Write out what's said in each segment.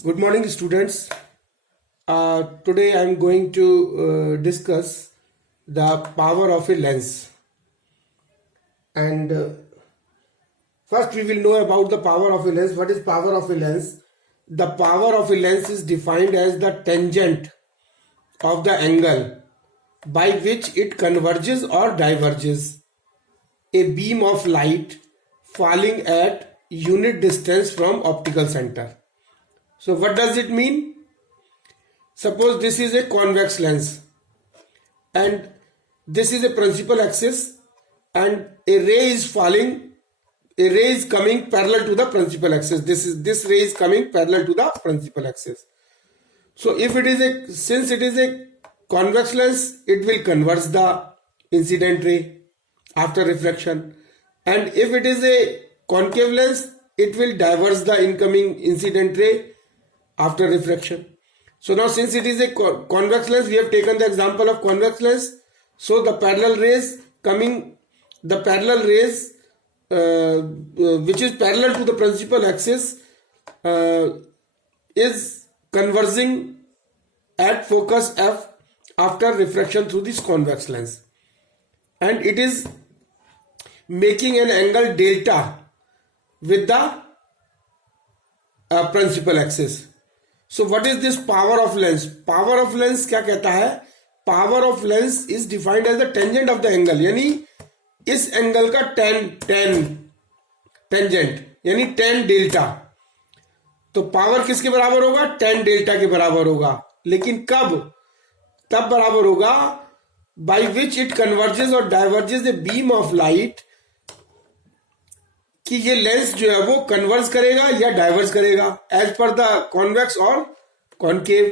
Good morning, students. Today I am going to discuss the power of a lens. And first, we will know about the power of a lens. What is power of a lens? The power of a lens is defined as the tangent of the angle by which it converges or diverges a beam of light falling at unit distance from optical center. So what does it mean? Suppose this is a convex lens and this is a principal axis and a ray is falling, a ray is coming parallel to the principal axis. This ray is coming parallel to the principal axis. So if it is since it is a convex lens, it will converge the incident ray after refraction, and if it is a concave lens, it will diverge the incoming incident ray after refraction. So now since it is a convex lens, we have taken the example of convex lens. So the parallel rays which is parallel to the principal axis is converging at focus F after refraction through this convex lens, and it is making an angle delta with the principal axis. So what is this power of lens? Power of lens क्या कहता है? Power of lens is defined as the tangent of the angle, यानी इस angle का tangent यानी tan delta. तो power किसके बराबर होगा? tan डेल्टा के बराबर होगा. लेकिन कब? तब बराबर होगा by which it converges or diverges a beam of light, कि ये लेंस जो है वो कन्वर्ज करेगा या डाइवर्ज करेगा एज पर द कॉन्वेक्स और concave.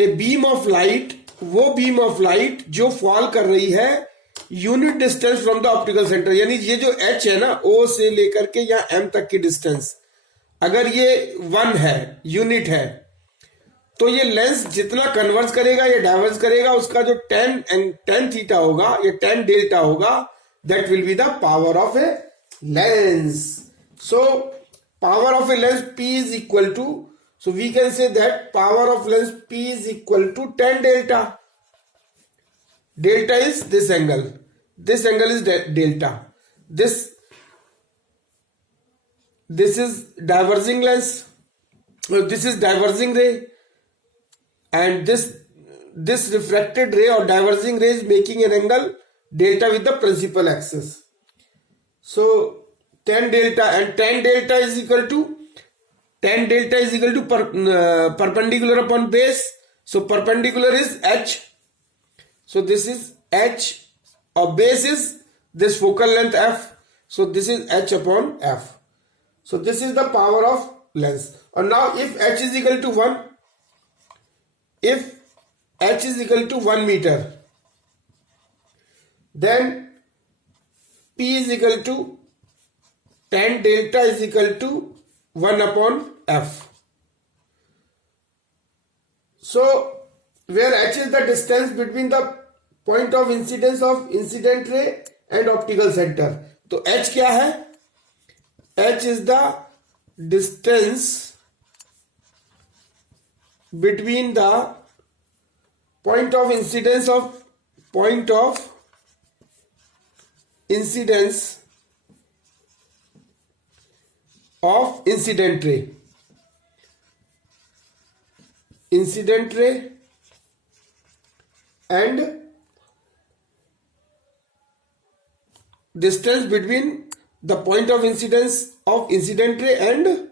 A beam of light, वो बीम ऑफ लाइट जो फॉल कर रही है unit distance from the optical centre, यानी ये जो एच है ना, ओ से लेकर के या एम तक की डिस्टेंस, अगर ये 1 है, यूनिट है, तो ये लेंस जितना कन्वर्ज करेगा या डाइवर्ज करेगा, उसका जो टेन थीटा होगा या टेन डेल्टा होगा, that will be the power of A lens. So power of a lens P is equal to, so we can say that power of lens P is equal to tan delta. Delta is this angle is delta. This is diverging lens, this is diverging ray, and this refracted ray or diverging ray is making an angle delta with the principal axis. So tan delta, and tan delta is equal to perpendicular upon base. So perpendicular is h. So this is h, or base is this focal length f. So this is h upon f. So this is the power of lens. And now if h is equal to 1, if h is equal to 1 meter, then P is equal to tan delta is equal to 1 upon F. So where h is the distance between the point of incidence of incident ray and optical center. तो h क्या है? h is the distance between the point of incidence of incident ray and distance between the point of incidence of incident ray and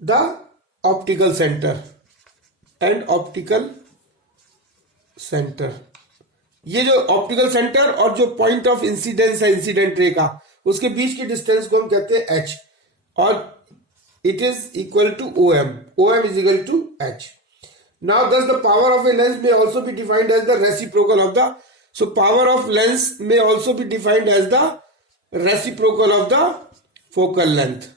the optical center ये जो optical centre और जो point of incidence है incident ray का, उसके बीच की distance को हम कहते हैं h, और it is equal to OM. OM is equal to h. Now thus the power of a lens may also be defined as the reciprocal of the, so power of lens may also be defined as the reciprocal of the focal length,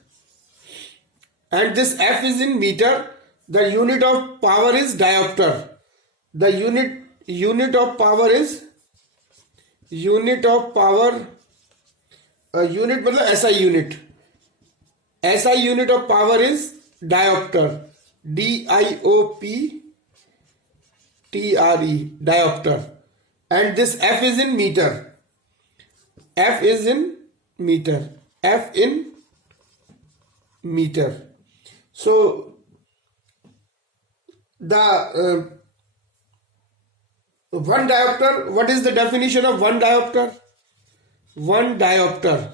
and this f is in meter. The unit of power is diopter. The unit of power मतलब SI unit. SI unit of power is diopter, dioptre, diopter, and this f is in meter, f is in meter, f in meter. So the one diopter, what is the definition of one diopter? One diopter.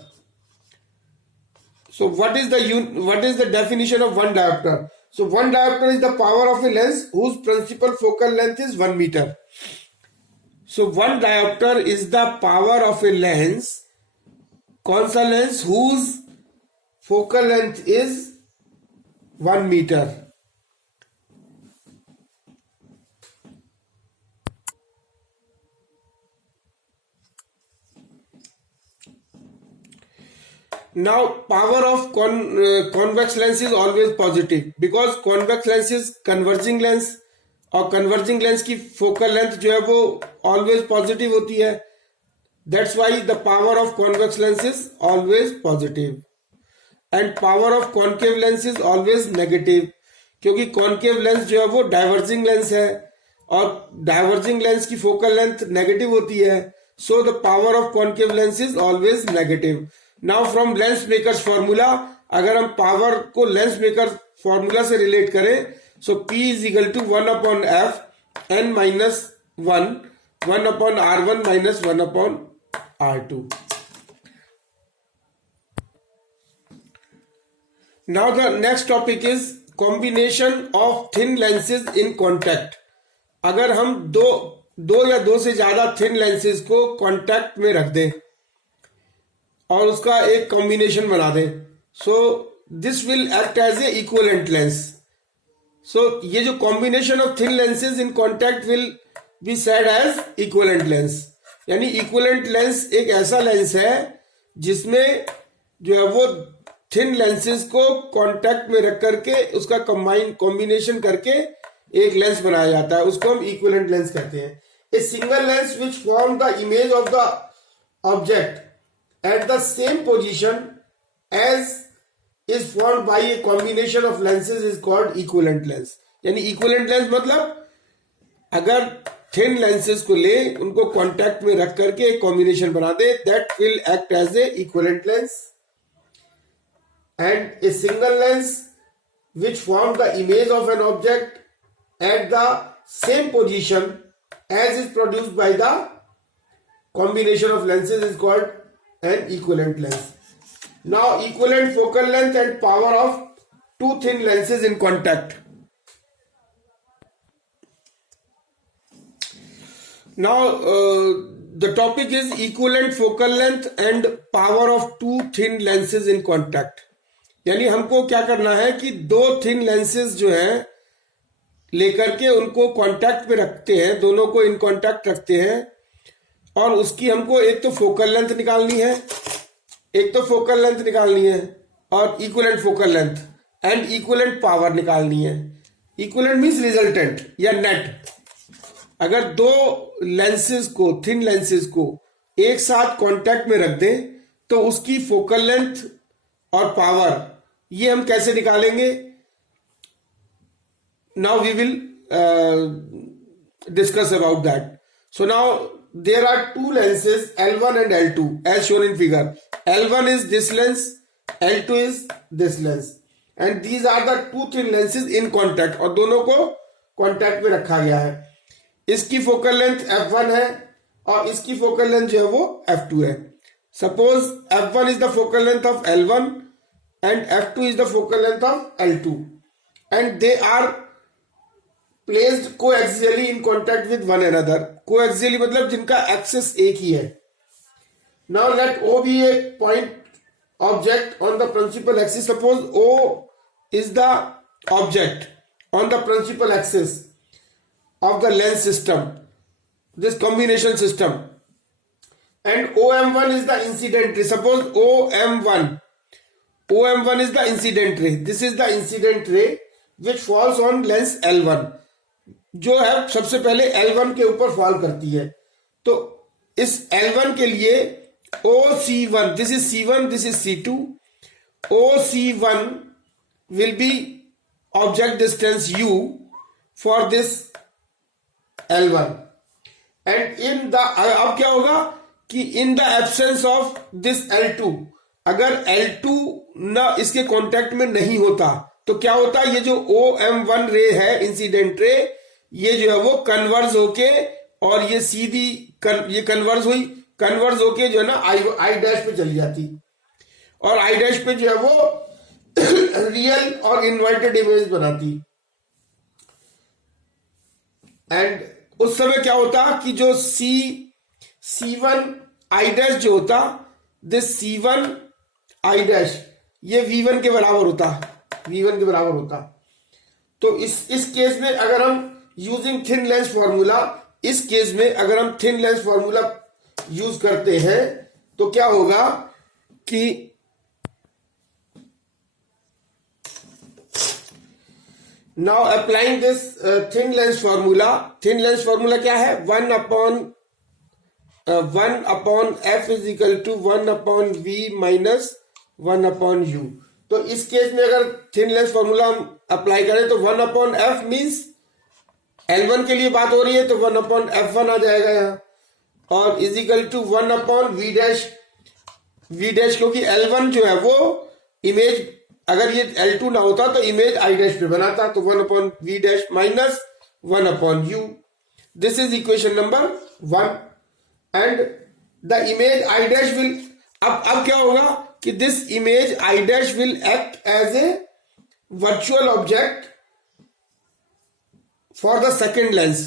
So what is the definition of one diopter? So one diopter is the power of a lens whose principal focal length is 1 meter. So one diopter is the power of a lens, कौन सा lens whose focal length is 1 meter. Now power of convex lens is always positive because convex lens is converging lens और converging lens की focal length जो है वो always positive होती है. That's why the power of convex lens is always positive and power of concave lens is always negative क्योंकि concave lens जो है वो diverging lens है और diverging lens की focal length negative होती है. So the power of concave lens is always negative. Now from lens makers formula, अगर हम पावर को लेंस मेकर फॉर्मूला से रिलेट करें, so P is equal to 1/f n minus 1/r1 minus 1/r2. Now the next topic is combination of thin lenses in contact. अगर हम दो या दो से ज्यादा थिन लेंसेज को कॉन्टैक्ट में रख दें और उसका एक कॉम्बिनेशन बना दें, so this will act as a equivalent lens. So ये जो combination of thin lenses in contact will be said as equivalent lens. यानी इक्विवेलेंट लेंस एक ऐसा लेंस है जिसमें जो है वो थिन लेंसेज को कॉन्टैक्ट में रख करके उसका कॉम्बिनेशन करके एक लेंस बनाया जाता है, उसको हम इक्विवेलेंट लेंस कहते हैं. A single lens which form the image of the object at the same position as is formed by a combination of lenses is called equivalent lens. यानी equivalent lens मतलब अगर thin lenses को ले, उनको contact में रख करके एक combination बना दे, that will act as a equivalent lens. And a single lens which forms the image of an object at the same position as is produced by the combination of lenses is called an equivalent lens. Now equivalent focal length and power of two thin lenses in contact. Now the topic is equivalent focal length and power of two thin lenses in contact. यानी हमको क्या करना है कि दो thin lenses जो हैं लेकर के उनको कांटेक्ट में रखते हैं, दोनों को इन कांटेक्ट रखते हैं और उसकी हमको एक तो फोकल लेंथ निकालनी है, और equivalent focal length and equivalent power निकालनी है. इक्विवेलेंट मींस रिजल्टेंट या नेट. अगर दो लेंसेज को, थिन लेंसेज को एक साथ कांटेक्ट में रख दें तो उसकी फोकल लेंथ और पावर ये हम कैसे निकालेंगे? Now we will discuss about that. So now there are two lenses L1 and L2 as shown in figure. L1 is this lens, L2 is this lens, and these are the two thin lenses in contact. और दोनों को contact में रखा गया है. इसकी focal length f1 है और इसकी focal length जो है वो f2 है. Suppose f1 is the focal length of L1 and f2 is the focal length of L2, and they are placed coaxially in contact with one another. Coaxially मतलब जिनका access एक ही है. Now let O be a point object on the principal axis. Suppose O is the object on the principal axis of the lens system, this combination system, and OM1 is the incident ray. Suppose OM1 is the incident ray. This is the incident ray which falls on lens L1, जो है सबसे पहले L1 के ऊपर fall करती है. तो इस L1 के लिए OC1, this is C1, this is C2, OC1 will be object distance u for this L1 and in the अब क्या होगा कि in the absence of this L2, अगर L2 ना इसके कांटेक्ट में नहीं होता तो क्या होता, ये जो OM1 रे है इंसिडेंट रे, ये जो है वो कन्वर्ज होके और ये सीधी ये कन्वर्ज होके जो है ना आई डैश पे चली जाती और आई डैश पे जो है वो रियल और इन्वर्टेड इमेज बनाती। एंड उस समय क्या होता कि जो C1 आई डैश जो होता, दिस C1 आई डैश ये V1 के बराबर होता। तो इस केस में अगर हम यूजिंग थिन लेंस फॉर्मूला, इस केस में अगर हम थिन लेंस फॉर्मूला यूज करते हैं तो क्या होगा कि now applying this thin lens formula क्या है, 1 upon f is equal to 1 upon v minus 1 upon u. तो इस केस में अगर थिन लेंस फॉर्मूला हम अप्लाई करें तो 1 अपॉन एफ मीन्स L1 के लिए बात हो रही है तो 1 अपॉन F1 आ जाएगा यहाँ, और is equal to 1 upon v dash क्योंकि L1 जो है वो इमेज, अगर ये L2 ना होता तो इमेज आई डैश पे बनाता, तो 1 upon v dash minus 1 upon u. This is equation number 1 and the image I dash will, अब क्या होगा कि this image I dash will act as a virtual object for the second lens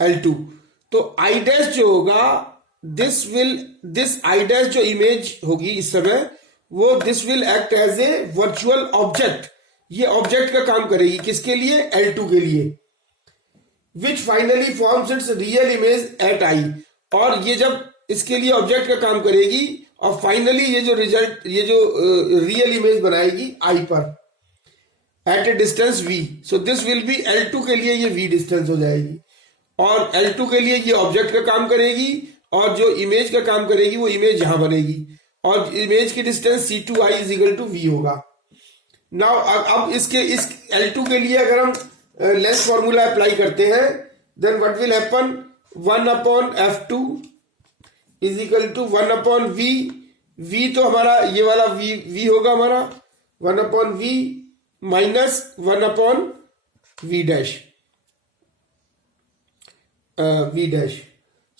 L2। तो I dash जो होगा this I dash जो image होगी इस समय वो this will act as a virtual object, ये ऑब्जेक्ट का काम करेगी किसके लिए, L2 के लिए, which finally forms its real image at eye, और ये जब इसके लिए ऑब्जेक्ट का काम करेगी और फाइनली ये जो रिजल्ट, ये जो रियल इमेज बनाएगी आई पर at a distance v। So this will be L2 के लिए ये v डिस्टेंस हो जाएगी और L2 के लिए ये ऑब्जेक्ट का काम करेगी और जो इमेज का काम करेगी वो इमेज यहां बनेगी और इमेज की distance C2i is equal to v होगा। नाउ अब इस L2 के लिए अगर हम लेंस फॉर्मूला अप्लाई करते हैं then what will happen, 1 upon F2 is equal to 1 upon v तो हमारा ये वाला v होगा हमारा 1 upon v minus 1 upon v dash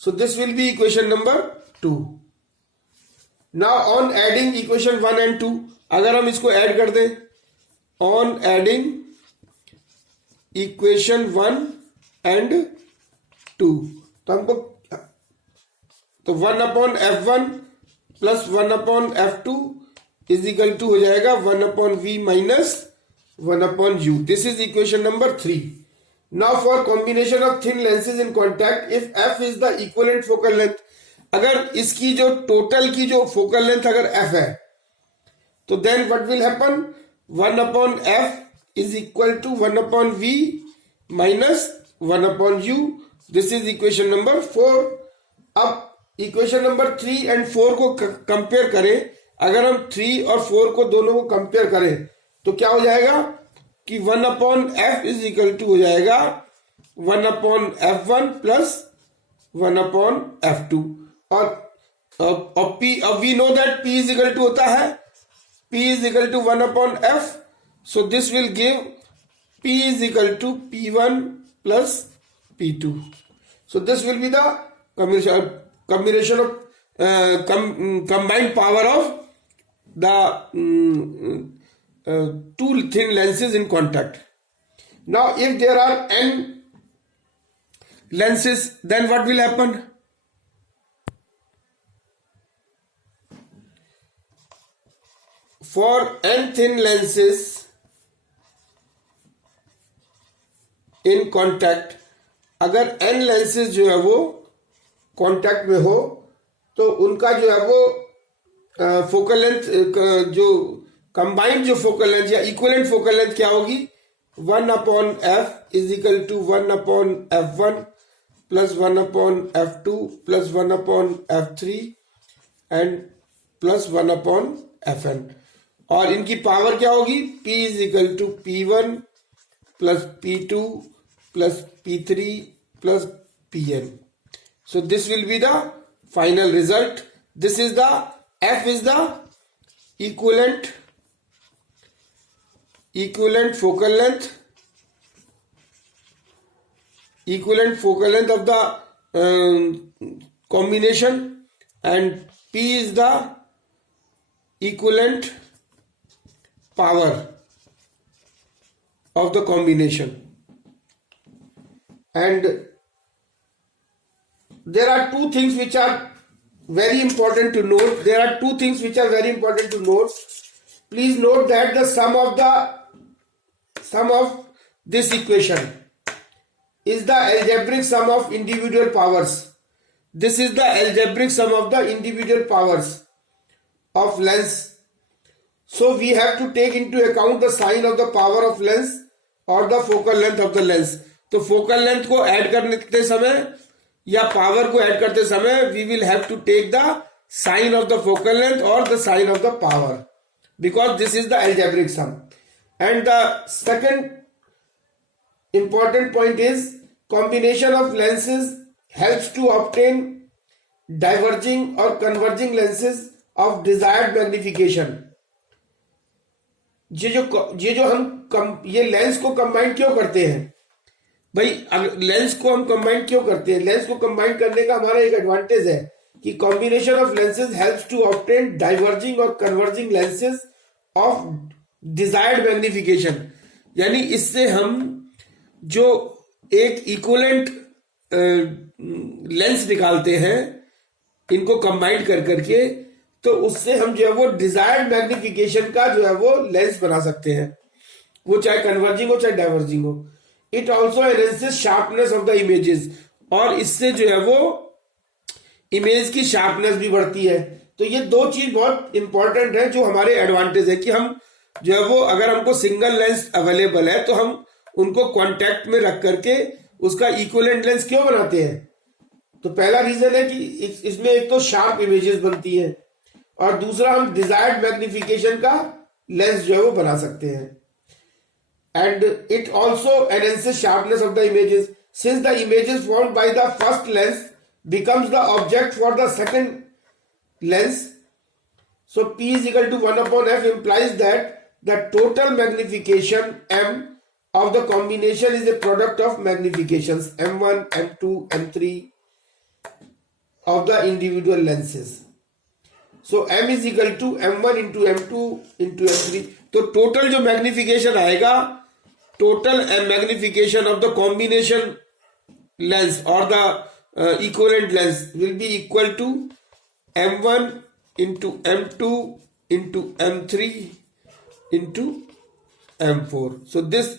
so this will be equation number 2। now on adding equation 1 and 2, अगर हम इसको ऐड कर दें, on adding equation 1 and 2 तो हमको तो 1 upon F1 plus 1 upon F2 is equal to हो जाएगा 1 upon V minus 1 upon u। This is equation number 3। Now for combination of thin lenses in contact, if f is the equivalent focal length, अगर इसकी जो total की जो focal length अगर f है तो then what will happen, 1 upon f is equal to 1 upon v minus 1 upon u। This is equation number 4। अब equation number 3 and 4 को कंपेयर करें, अगर हम 3 और 4 को दोनों को कंपेयर करें तो क्या हो जाएगा कि 1 upon f is equal to हो जाएगा 1 upon F1 plus 1 upon F2 और we know that P is equal to होता है P is equal to 1 upon F। So this will give P is equal to P1 plus P2। So this will be the combination of combined power of the two thin lenses in contact। now if there are n lenses then what will happen, for n thin lenses in contact, अगर n lenses जो है वो contact में हो तो उनका जो है वो फोकल लेंथ जो कंबाइंड जो फोकल लेंथ या इक्विवेलेंट फोकल लेंथ क्या होगी, 1 upon f is equal to 1 upon F1 plus 1 upon F2 plus 1 upon F3 and plus 1 upon Fn। और इनकी पावर क्या होगी, P is equal to P1 plus P2 plus P3 plus Pn. So this will be the final result. This is the F is the equivalent focal length of the combination, and P is the equivalent power of the combination. And there are two things which are very important to note. Please note that the sum of this equation is the algebraic sum of individual powers. This is the algebraic sum of the individual powers of lengths. So we have to take into account the sign of the power of length or the focal length of the lens. तो focal length को add करते समय या power को add करते समय we will have to take the sign of the focal length or the sign of the power, because this is the algebraic sum. And the second important point is combination of lenses helps to obtain diverging or converging lenses of desired magnification. ये जो हम ये lens को combine क्यों करते हैं भाई, lens को हम कंबाइन क्यों करते हैं? लेंस को कंबाइन करने का हमारा एक एडवांटेज है कि combination of lenses helps to obtain diverging और converging lenses of desired magnification. यानी इससे हम जो एक इक्विवेलेंट लेंस निकालते हैं इनको कंबाइन कर करके, तो उससे हम जो है वो डिजायर्ड मैग्निफिकेशन का जो है वो लेंस बना सकते हैं, वो चाहे कन्वर्जिंग हो चाहे डाइवर्जिंग हो. It also enhances sharpness of the images, और इससे जो है वो इमेज की शार्पनेस भी बढ़ती है. तो ये दो चीज बहुत इंपॉर्टेंट है जो हमारे एडवांटेज है कि हम जो है वो अगर हमको सिंगल लेंस अवेलेबल है तो हम उनको कॉन्टेक्ट में रख करके उसका इक्विवेलेंट लेंस क्यों बनाते हैं. तो पहला रीजन है कि इसमें एक तो शार्प इमेजेस बनती है और दूसरा हम डिजायर्ड मैग्निफिकेशन का लेंस जो है वो बना सकते हैं. And it also enhances sharpness of the images, since the images formed by the first lens becomes the object for the second lens. So P is equal to 1 upon F implies that the total magnification M of the combination is a product of magnifications M1, M2, M3 of the individual lenses. So M is equal to M1 into M2 into M3. तो total जो magnification आएगा, total magnification of the combination lens or the equivalent lens will be equal to M1 into M2 into M3 into M4. So these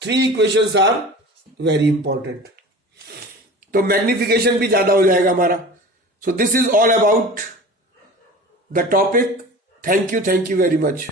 three equations are very important. तो magnification भी ज्यादा हो जाएगा हमारा. So this is all about the topic. Thank you very much.